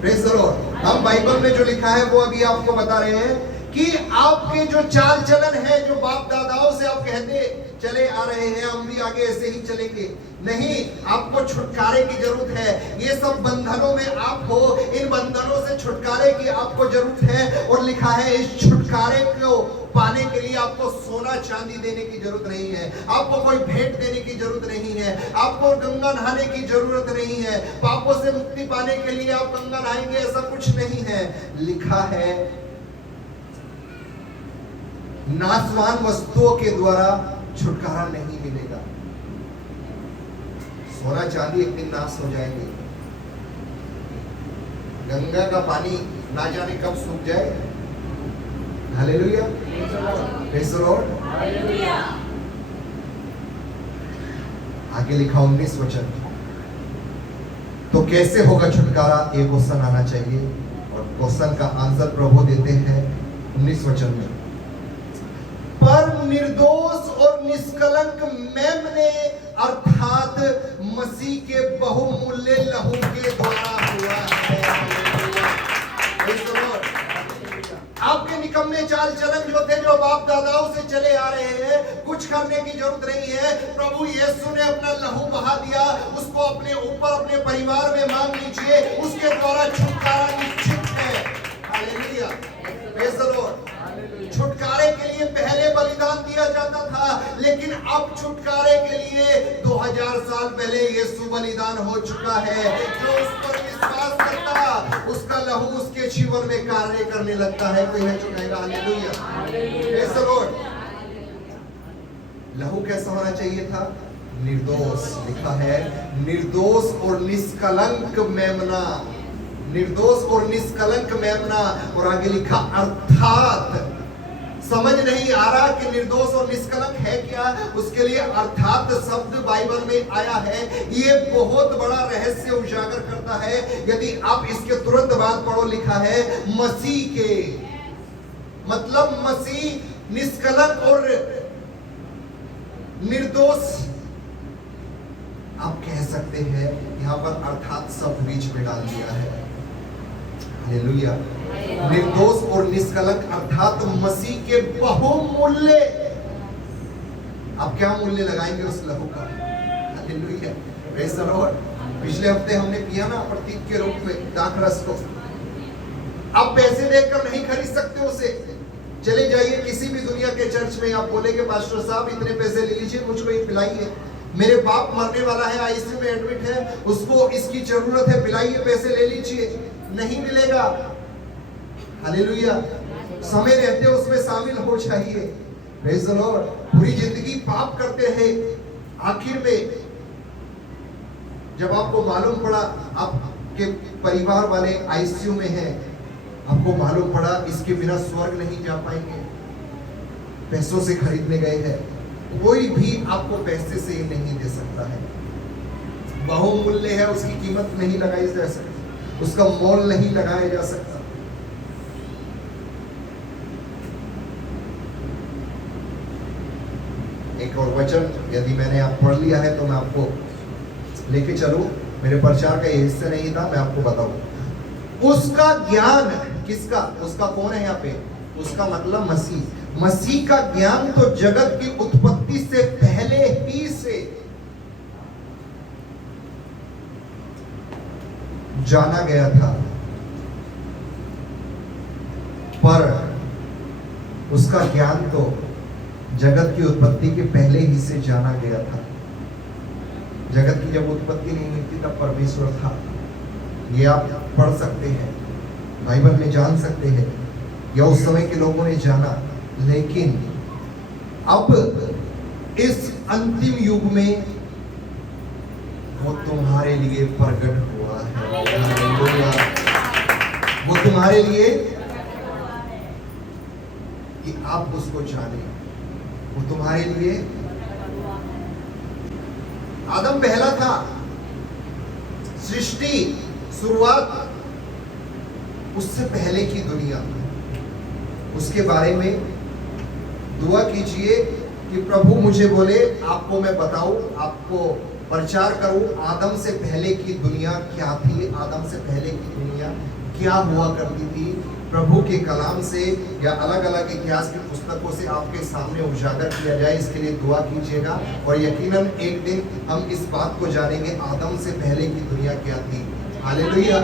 praise the Lord. हम बाइबल में जो लिखा है वो अभी आपको बता रहे हैं कि आपके जो चाल चलन है, जो बाप दादाओं से आप कहते चले आ रहे हैं, हम भी आगे ऐसे ही चलेंगे, नहीं, आपको छुटकारे की जरूरत है। ये सब बंधनों में आप हो, इन बंधनों से छुटकारे की आपको जरूरत है। और लिखा है इस छुटकारे को पाने के लिए आपको सोना चांदी देने की जरूरत नहीं है, आपको कोई भेंट देने की जरूरत नहीं है, आपको गंगा नहाने की जरूरत नहीं है, पापों से मुक्ति पाने के लिए आप गंगा नहाएंगे, ऐसा कुछ नहीं है। लिखा है नाशवान वस्तुओं के द्वारा छुटकारा नहीं मिलेगा। सोना चांदी एक दिन नाश हो जाएंगे, गंगा का पानी ना जाने कब सूख जाए। Hallelujah, praise the Lord. आगे लिखा 19 वचन, तो कैसे होगा छुटकारा, ये क्वेश्चन आना चाहिए, और क्वेश्चन का आंसर प्रभु देते हैं 19 वचन में। पर निर्दोष और निष्कलंक मेमने अर्थात मसीह के बहुमूल्य लहू के द्वारा हुआ है। आपके निकम्मे चाल चलन जो थे, जो बाप दादाओं से चले आ रहे हैं, कुछ करने की जरूरत नहीं है। प्रभु यीशु ने अपना लहू बहा दिया, उसको अपने ऊपर अपने परिवार में मांग लीजिए, उसके द्वारा छुटकारा निश्चित है। Hallelujah, praise the Lord. छुटकारे के लिए पहले बलिदान दिया जाता था, लेकिन अब छुटकारे के लिए 2000 साल पहले यीशु बलिदान हो चुका है। जो उस पर विश्वास करता, उसका लहू उसके जीवन में कार्य करने लगता है। कोई है जो कहेगा हालेलुया, प्रेज़ द लॉर्ड। लहू कैसा होना चाहिए था? निर्दोष। लिखा है निर्दोष और निष्कलंक मेमना, निर्दोष और निष्कलंक मेमना। और आगे लिखा अर्थात। समझ नहीं आ रहा कि निर्दोष और निष्कलंक है क्या? उसके लिए अर्थात शब्द बाइबल में आया है। ये बहुत बड़ा रहस्य उजागर करता है। यदि आप इसके तुरंत बाद पढ़ो, लिखा है मसीह के, मतलब मसीह निष्कलंक और निर्दोष आप कह सकते हैं। यहां पर अर्थात शब्द बीच में डाल दिया है। हालेलुया। निर्दोष और निष्कलंक अर्थात मसीह के बहुमूल्य। आप क्या मूल्य लगाएंगे उस लहू का? Hallelujah, praise the Lord. पिछले हफ्ते हमने पिया ना प्रतीक के रूप में दाखरस को। आप पैसे देकर नहीं खरीद सकते उसे। चले जाइए किसी भी दुनिया के चर्च में, आप बोलेंगे पास्टर साहब इतने पैसे ले लीजिए, मुझको ये पिलाइए। मेरे बाप मरने वाला है, आईसीयू में एडमिट है, उसको इसकी जरूरत है, पिलाइए, पैसे ले लीजिए। नहीं मिलेगा। हालेलुया। समय रहते उसमें शामिल हो जाइए। Praise the Lord. पूरी जिंदगी पाप करते रहे, आखिर में जब आपको मालूम पड़ा आपके परिवार वाले आईसीयू में हैं, आपको मालूम पड़ा इसके बिना स्वर्ग नहीं जा पाएंगे, पैसों से खरीदने गए हैं, कोई भी आपको पैसे से नहीं दे सकता है। बहुमूल्य है, उसकी कीमत नहीं लगाई जा सकती, उसका मोल नहीं लगाया जा सकता। एक और वचन यदि मैंने आप पढ़ लिया है तो मैं आपको लेके चलूं। मेरे प्रचार का ये हिस्सा नहीं था, मैं आपको बताऊं। उसका ज्ञान किसका? उसका कौन है यहाँ पे? उसका मतलब मसीह। मसीह का ज्ञान तो जगत की उत्पत्ति से पहले ही से जाना गया था, पर उसका ज्ञान तो जगत की उत्पत्ति के पहले ही से जाना गया था। जगत की जब उत्पत्ति नहीं हुई थी तब परमेश्वर था। ये आप पढ़ सकते हैं, बाइबल में जान सकते हैं, या उस समय के लोगों ने जाना। लेकिन अब इस अंतिम युग में वो तुम्हारे लिए प्रकट हुआ है। हालेलुया। वो तुम्हारे लिए कि आप उसको जाने, वो तुम्हारे लिए। आदम पहला था, सृष्टि शुरुआत उससे पहले की दुनिया, उसके बारे में दुआ कीजिए कि प्रभु मुझे बोले आपको मैं बताऊं, आपको प्रचार करूं। आदम से पहले की दुनिया क्या थी, आदम से पहले की दुनिया क्या हुआ करती थी, प्रभु के कलाम से या अलग अलग इतिहास की पुस्तकों से आपके सामने उजागर किया जाए। इसके लिए दुआ कीजिएगा और यकीनन एक दिन हम इस बात को जानेंगे आदम से पहले की दुनिया क्या थी। Hallelujah,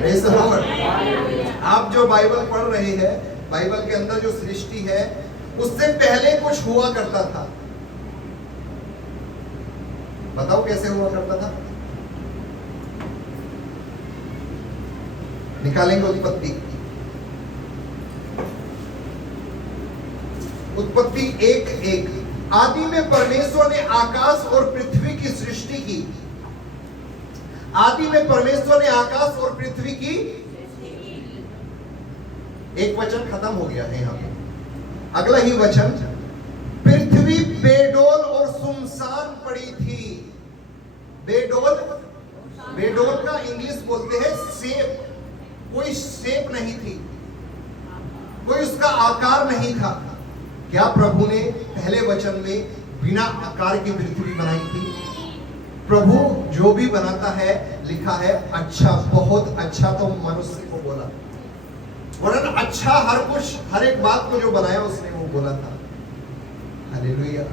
praise the Lord. आप जो बाइबल पढ़ रहे हैं, बाइबल के अंदर जो सृष्टि है उससे पहले कुछ हुआ करता था। बताओ कैसे हुआ करता था? निकालेंगे उत्पत्ति। उत्पत्ति 1:1। आदि में परमेश्वर ने आकाश और पृथ्वी की सृष्टि की। आदि में परमेश्वर ने आकाश और पृथ्वी की। एक वचन खत्म हो गया है यहां पे। अगला ही वचन, पृथ्वी बेडोल और सुनसान पड़ी थी। बेडोल, बेडोल का इंग्लिश बोलते हैं शेप। कोई शेप नहीं थी, कोई उसका आकार नहीं था। क्या प्रभु ने पहले वचन में बिना आकार की पृथ्वी बनाई थी। प्रभु जो भी बनाता है, लिखा है अच्छा, बहुत अच्छा तो मनुष्य को बोला, वरन अच्छा हर कुछ, हर एक बात को जो बनाया उसने वो बोला था। हालेलुया।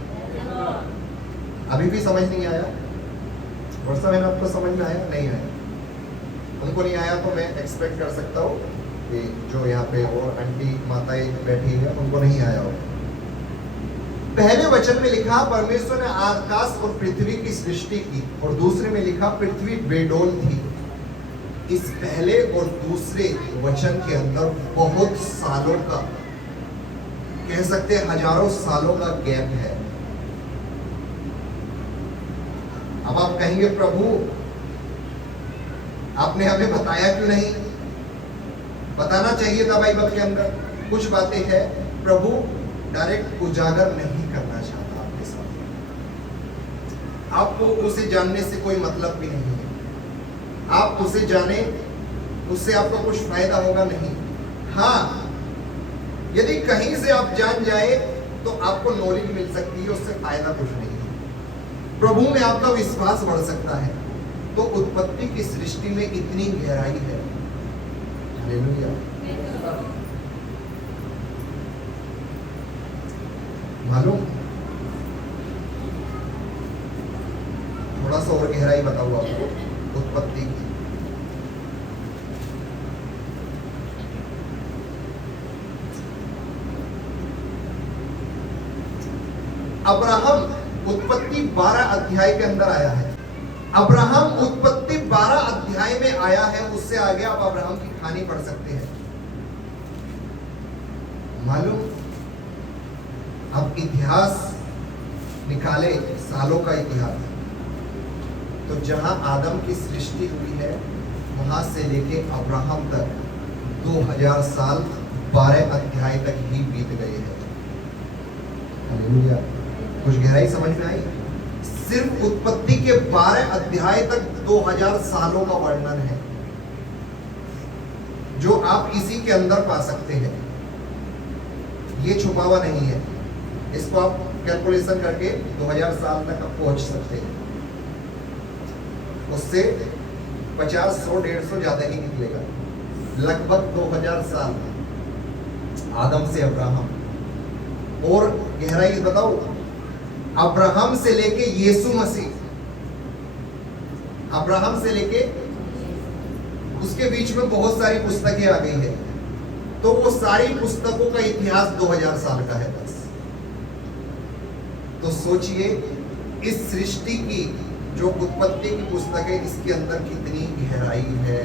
अभी भी समझ नहीं आया? वर्षा मैंने आपको समझ में आया? नहीं आया? उनको नहीं आया तो मैं एक्सपेक्ट कर सकता हूँ कि जो यहाँ पे और आंटी माताएं बैठी है उनको नहीं आया हो। पहले वचन में लिखा परमेश्वर ने आकाश और पृथ्वी की सृष्टि की, और दूसरे में लिखा पृथ्वी बेडौल थी। इस पहले और दूसरे वचन के अंदर बहुत सालों का, कह सकते हैं हजारों सालों का गैप है। अब आप कहेंगे प्रभु आपने हमें बताया क्यों नहीं? बताना चाहिए था बाइबल के अंदर। कुछ बातें हैं प्रभु डायरेक्ट उजागर नहीं करना चाहता आपके साथ। आपको उसे जानने से कोई मतलब भी नहीं है। आप उसे जाने, उससे आपको कुछ फायदा होगा नहीं। हाँ, यदि कहीं से आप जान जाए तो आपको नॉलेज मिल सकती है, उससे फायदा कुछ नहीं है। प्रभु में आपका विश्वास बढ़ सकता है। तो उत्पत्ति की सृष्टि में इतनी गहराई है। हालेलुया। मालूम, थोड़ा सा और गहराई बताऊं आपको उत्पत्ति की। अब्राहम उत्पत्ति 12 अध्याय के अंदर आया है। अब्राहम उत्पत्ति 12 अध्याय में आया है। उससे आगे आप अब्राहम की कहानी पढ़ सकते हैं। मालूम, अब इतिहास निकाले, सालों का इतिहास, तो जहां आदम की सृष्टि हुई है वहां से लेके अब्राहम तक 2000 साल 12 अध्याय तक ही बीत गए हैं। हालेलुया। कुछ गहराई समझ में आई? सिर्फ उत्पत्ति के 12 अध्याय तक 2000 सालों का वर्णन है, जो आप इसी के अंदर पा सकते हैं। ये छुपा हुआ नहीं है। इसको आप कैलकुलेशन करके 2000 साल तक आप पहुंच सकते हैं। उससे 50, 100, 150 ज्यादा ही निकलेगा। लगभग 2000 साल आदम से अब्राहम। और गहराई बताओ, अब्राहम से लेके यीशु मसीह, अब्राहम से लेके उसके बीच में बहुत सारी पुस्तकें आ गई है। तो वो सारी पुस्तकों का इतिहास 2000 साल का है बस। तो सोचिए इस सृष्टि की जो उत्पत्ति की पुस्तक है, इसके अंदर कितनी गहराई है।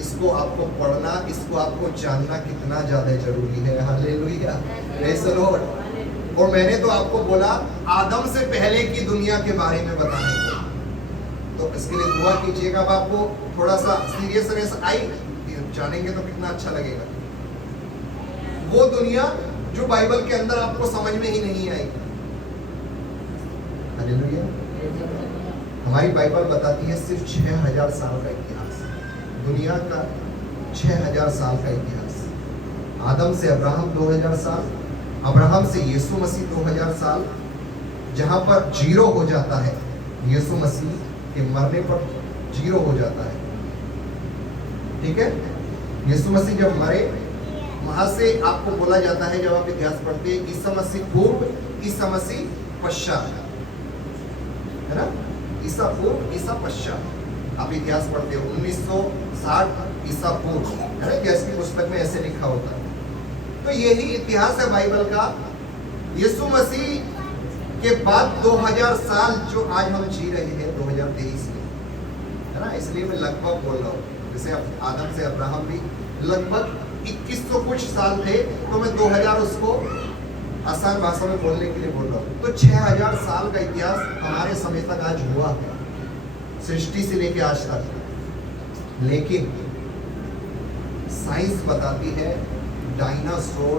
इसको आपको पढ़ना, इसको आपको जानना कितना ज्यादा जरूरी है। Hallelujah, praise the Lord. और मैंने तो आपको बोला आदम से पहले की दुनिया के बारे में बताने को, तो इसके लिए दुआ कीजिएगा। अब आपको थोड़ा सा सीरियसनेस आई, जानेंगे तो कितना अच्छा लगेगा। वो दुनिया जो बाइबल के अंदर आपको समझ में ही नहीं आई। हालेलुया। हमारी बाइबल बताती है सिर्फ 6000 साल का इतिहास, दुनिया का 6000 साल का इतिहास। आदम से अब्राहम 2000 साल, अब्राहम से यीशु मसीह 2000 साल, जहां पर जीरो हो जाता है, यीशु मसीह के मरने पर जीरो हो जाता है। ठीक है, यीशु मसीह जब मरे, वहां से आपको बोला जाता है, जब आप इतिहास पढ़ते हैं, ईसा मसीह पूर्व, ईसा मसीह पश्चात, है ना? ईसा पूर्व, ईसा पश्चात। आप इतिहास पढ़ते हो 1960 ईसा पूर्व, है ना? गैस की पुस्तक में ऐसे लिखा होता है। तो यही इतिहास है बाइबल का। यीशु मसीह के बाद 2000 साल जो आज हम जी रहे हैं 2023 में, है ना? इसलिए मैं लगभग बोल रहा हूँ। जैसे आदम से अब्राहम भी लगभग 2100 कुछ साल थे, तो मैं 2000 उसको आसान भाषा में बोलने के लिए बोल रहा हूँ। तो 6000 साल का इतिहास हमारे समय तक आज हुआ है, सृष्टि से लेके आज तक। लेकिन साइंस बताती है डायनासोर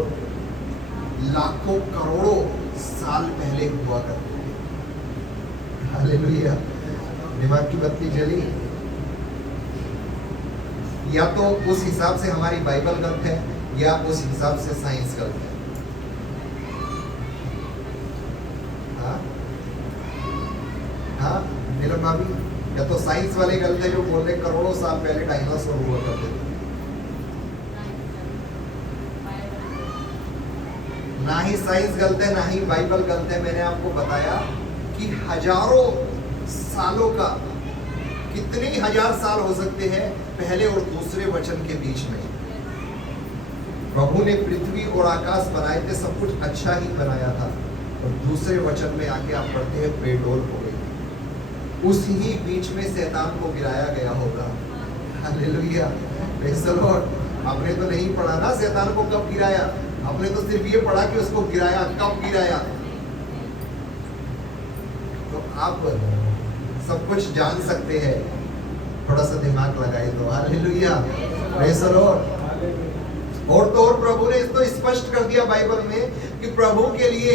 लाखों करोड़ों साल पहले हुआ करते थे। हालेलुया। दिमाग की बत्ती जली। या तो उस हिसाब से हमारी बाइबल गलत है, या उस हिसाब से साइंस गलत है। हाँ? हाँ नीलम भाभी, या तो साइंस वाले गलत है जो बोल रहे करोड़ों साल पहले डायनासोर हुआ करते थे। ना ही साइंस गलत है, ना ही बाइबल गलत है। मैंने आपको बताया कि हजारों सालों का, कितने हजार साल हो सकते हैं पहले और दूसरे वचन के बीच में। प्रभु ने पृथ्वी और आकाश बनाए थे, सब कुछ अच्छा ही बनाया था, और दूसरे वचन में आके आप पढ़ते हैं बेडोल हो गई। उसी ही बीच में शैतान को गिराया गया होगा। Hallelujah, praise the Lord. आपने तो नहीं पढ़ा ना शैतान को कब गिराया, आपने तो सिर्फ ये पढ़ा कि उसको गिराया, कब गिराया। तो आप सब कुछ जान सकते हैं, थोड़ा सा दिमाग लगाए तो। Hallelujah, praise the Lord. और तो और प्रभु ने इसको स्पष्ट कर दिया बाइबल में कि प्रभु के लिए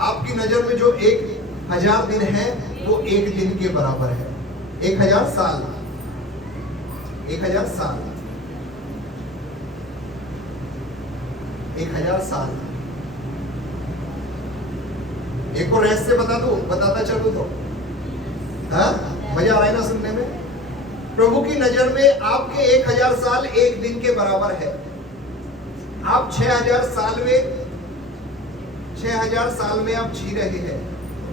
आपकी नजर में जो 1000 दिन है वो एक दिन के बराबर है। 1000 साल, 1000 साल, 1000 साल। एक और रहस्य बता दूं, बताता चलूं तो, हाँ मजा आ रहा है ना सुनने में। प्रभु की नजर में आपके 1000 साल एक दिन के बराबर है। आप 6000 साल में, 6000 साल में आप जी रहे हैं,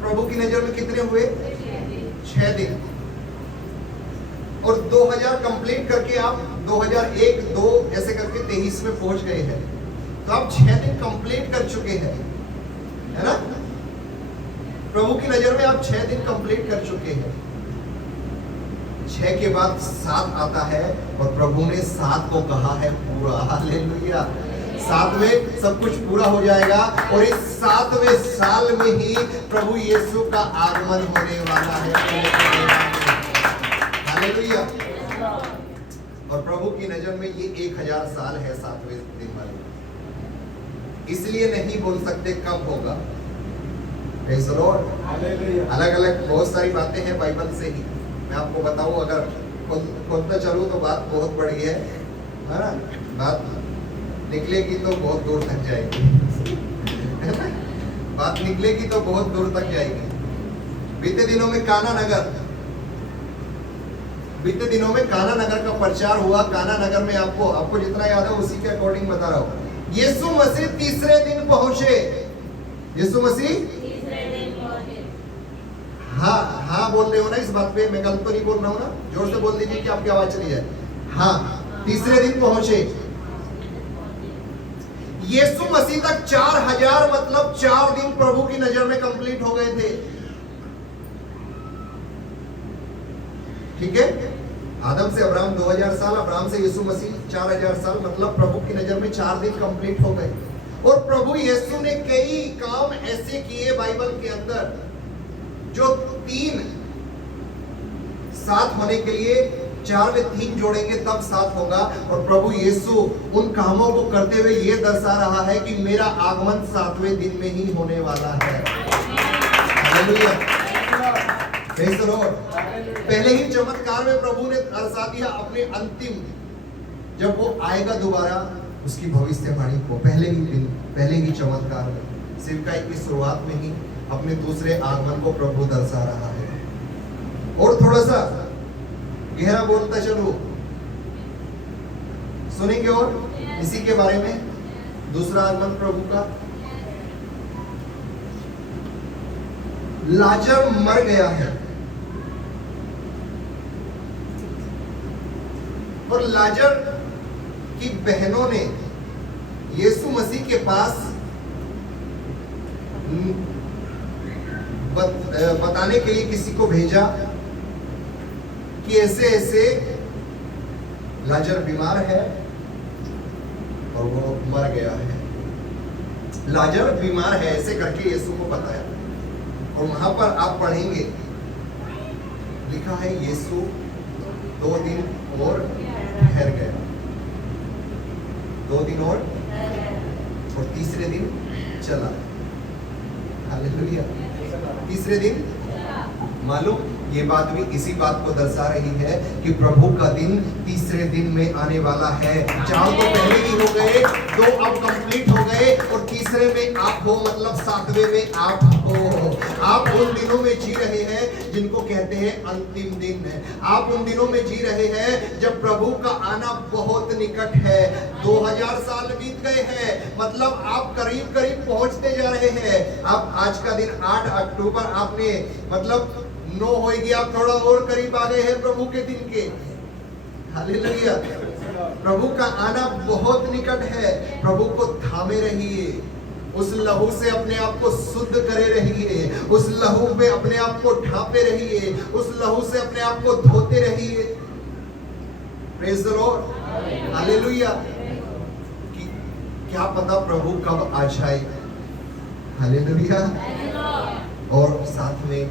प्रभु की नजर में कितने हुए? 6 दिन। और 2000 कंप्लीट करके आप 2001, 2 ऐसे करके 23 में पहुंच गए हैं। तो आप 6 दिन कंप्लीट कर चुके हैं, है ना। प्रभु की नजर में आप 6 दिन कंप्लीट कर चुके हैं। 6 के बाद 7 आता है, और प्रभु ने 7 को कहा है पूरा। हालेलुया, 7 में सब कुछ पूरा हो जाएगा, और इस 7वें साल में ही प्रभु यीशु का आगमन होने वाला है। हालेलुया। और प्रभु की नजर में ये 1000 साल है 7वें दिन वाले। इसलिए नहीं बोल सकते कब होगा। Praise the Lord. अलग अलग बहुत सारी बातें हैं बाइबल से ही। मैं आपको बताऊं, अगर खोलता चलूं तो बात बहुत बड़ी है ना। बात निकलेगी तो बहुत दूर तक जाएगी, है ना। बात निकलेगी तो बहुत दूर तक जाएगी। बीते दिनों में काना नगर का प्रचार हुआ। काना नगर में आपको जितना याद है उसी के अकॉर्डिंग बता रहा हूं। यीशु मसीह तीसरे दिन पहुंचे। यीशु मसीह हाँ बोल रहे हो ना इस बात पे, मैं गलत तो नहीं बोल रहा हूं ना। जोर से बोल दीजिए कि आपकी आवाज चली जाए। हाँ, तीसरे दिन पहुंचे। यीशु मसीह तक 4000 मतलब 4 दिन प्रभु की नजर में कंप्लीट हो गए थे। ठीक है, आदम से अब्राहम 2000 साल, अब्राहम से यीशु मसीह 4000 साल, मतलब प्रभु की नजर में 4 दिन कंप्लीट हो गए। और प्रभु यीशु ने कई काम ऐसे किए बाइबल के अंदर जो 3 साथ होने के लिए 4 में 3 जोड़ेंगे तब 7 होगा। और प्रभु यीशु उन कामों को करते हुए ये दर्शा रहा है कि मेरा आगमन 7वें दिन में ही होने वाला है। Hallelujah, praise the Lord. पहले ही चमत्कार में प्रभु ने दर्शा दिया अपने अंतिम, जब वो आएगा दोबारा, उसकी भविष्यवाणी को पहले ही चमत्कार में, सेवकाई की शुरुआत में ही अपने दूसरे आगमन को प्रभु दर्शा रहा है। और थोड़ा सा गहरा बोलता चलो, सुनेंगे और इसी के बारे में, दूसरा आगमन प्रभु का। लाजर मर गया है, और लाजर की बहनों ने यीशु मसीह के पास बताने के लिए किसी को भेजा कि ऐसे ऐसे लाजर बीमार है और वो मर गया है। लाजर बीमार है ऐसे करके यीशु को बताया। और वहां पर आप पढ़ेंगे, लिखा है यीशु 2 दिन और ठहर गया। 2 दिन और तीसरे दिन चला। हालेलुया, तीसरे दिन मालूम ये बात भी इसी बात को दर्शा रही है कि प्रभु का दिन तीसरे दिन में आने वाला है। 4 तो पहले ही हो गए, 2 अब कंप्लीट हो गए और तीसरे में आप हो, मतलब 7वें में आप हो। आप उन दिनों में जी रहे हैं जिनको कहते हैं अंतिम दिन। आप उन दिनों में जी रहे हैं जब प्रभु का आना बहुत निकट है। 2000 साल बीत गए हैं, मतलब आप करीब करीब पहुंचते जा रहे हैं। अब आज का दिन 8 अक्टूबर, आपने मतलब 9 हो गया, आप थोड़ा और करीब आ गए हैं प्रभु के दिन के। हालेलुया। प्रभु का आना बहुत निकट है। प्रभु को थामे रहिए, उस लहू से अपने आप को शुद्ध करे रहिए, उस लहू में अपने आप को ढांपे रहिए, उस लहू से अपने आप को धोते रहिए। Praise the lord. हालेलुया। क्या पता प्रभु कब आ जाए। हालेलुया। और साथ में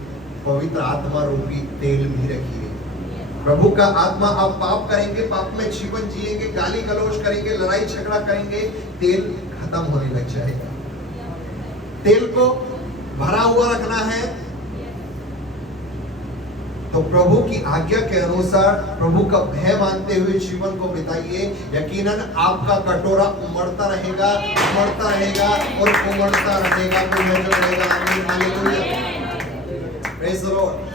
पवित्र आत्मा रूपी तेल भी रखिए। प्रभु का आत्मा, आप पाप करेंगे, पाप में जीवन जिएंगे, गाली गलौज करेंगे, लड़ाई झगड़ा करेंगे, तेल खत्म होने लग जाएगा। तेल को भरा हुआ रखना है। तो प्रभु की आज्ञा के अनुसार प्रभु का भय मानते हुए जीवन को बिताइए। यकीनन आपका कटोरा उमड़ता रहेगा, उमड़ता रहेगा और उमड़ता रहेगा, उमड़ता रहेगा। आमीन। Hallelujah. Praise the lord.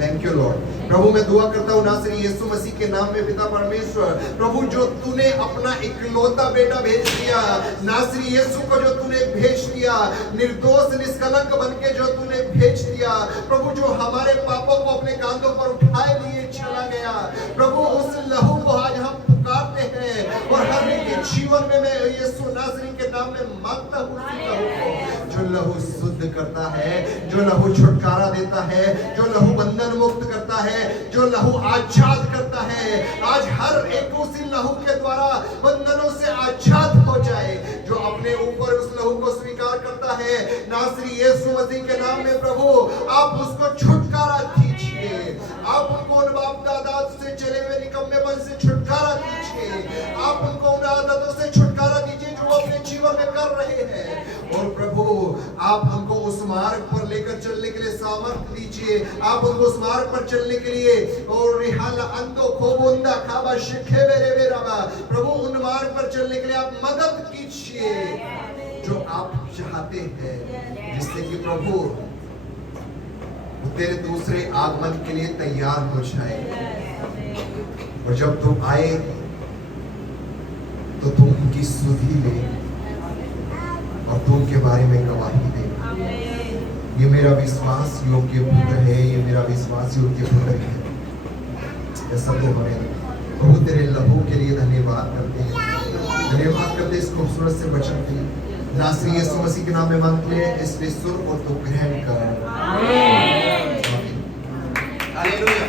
Thank you lord. प्रभु मैं दुआ करता हूँ नासरी यीशु मसीह के नाम में पिता परमेश्वर, प्रभु जो तूने अपना इकलौता बेटा भेज दिया, नासरी यीशु को जो तूने भेज दिया, निर्दोष निष्कलंक बनके जो तूने भेज दिया, प्रभु जो हमारे पापों को अपने कांधों पर उठाए लिए चला गया, प्रभु उस लहू को आज हम पुकारते हैं और हर एक के जीवन में मैं यीशु नासरी के नाम में मांगता हूँ उस लहू को, जो लहू शुद्ध करता है, जो लहू छुटकारा देता है, जो लहू बंधन मुक्त करता है, जो लहू आजाद करता है। आज हर एक उसी लहू के द्वारा बंधनों से आजाद हो जाए। जो अपने ऊपर उस लहू को स्वीकार करता है, नासरी यीशु मसीह के नाम में प्रभु आप उसको छुटकारा दीजिए। आप उनको उन बाप दादा से चले हुए निकम्मेपन से छुटकारा दीजिए। आप उनको उन आदतों से छुटकारा दीजिए जो वो अपने जीवन में कर रहे हैं। और प्रभु आप हमको उस मार्ग पर लेकर चलने के लिए सामर्थ्य दीजिए। आप उनको उस मार्ग पर चलने के लिए और रिहाला अंदो खोबुंदा खाबा शिखे मेरे मेरा प्रभु उन मार्ग पर चलने के लिए आप मदद कीजिए जो आप चाहते हैं, जिससे कि प्रभु तेरे दूसरे आगमन के लिए तैयार हो जाए। और जब तुम आए तो तुम उनकी सुधि ले और तुम के बारे में गवाही दे। ये मेरा विश्वास योग्य पुत्र है, ये मेरा विश्वास योग्य पुत्र है। ऐसा तो हमें प्रभु तेरे लहू के लिए धन्यवाद करते हैं, धन्यवाद करते इस खूबसूरत से वचन के लिए। नासरी यीशु मसीह के नाम में मांगते हैं, इस पे सुर और तो ग्रहण कर। आमीन। हालेलुया।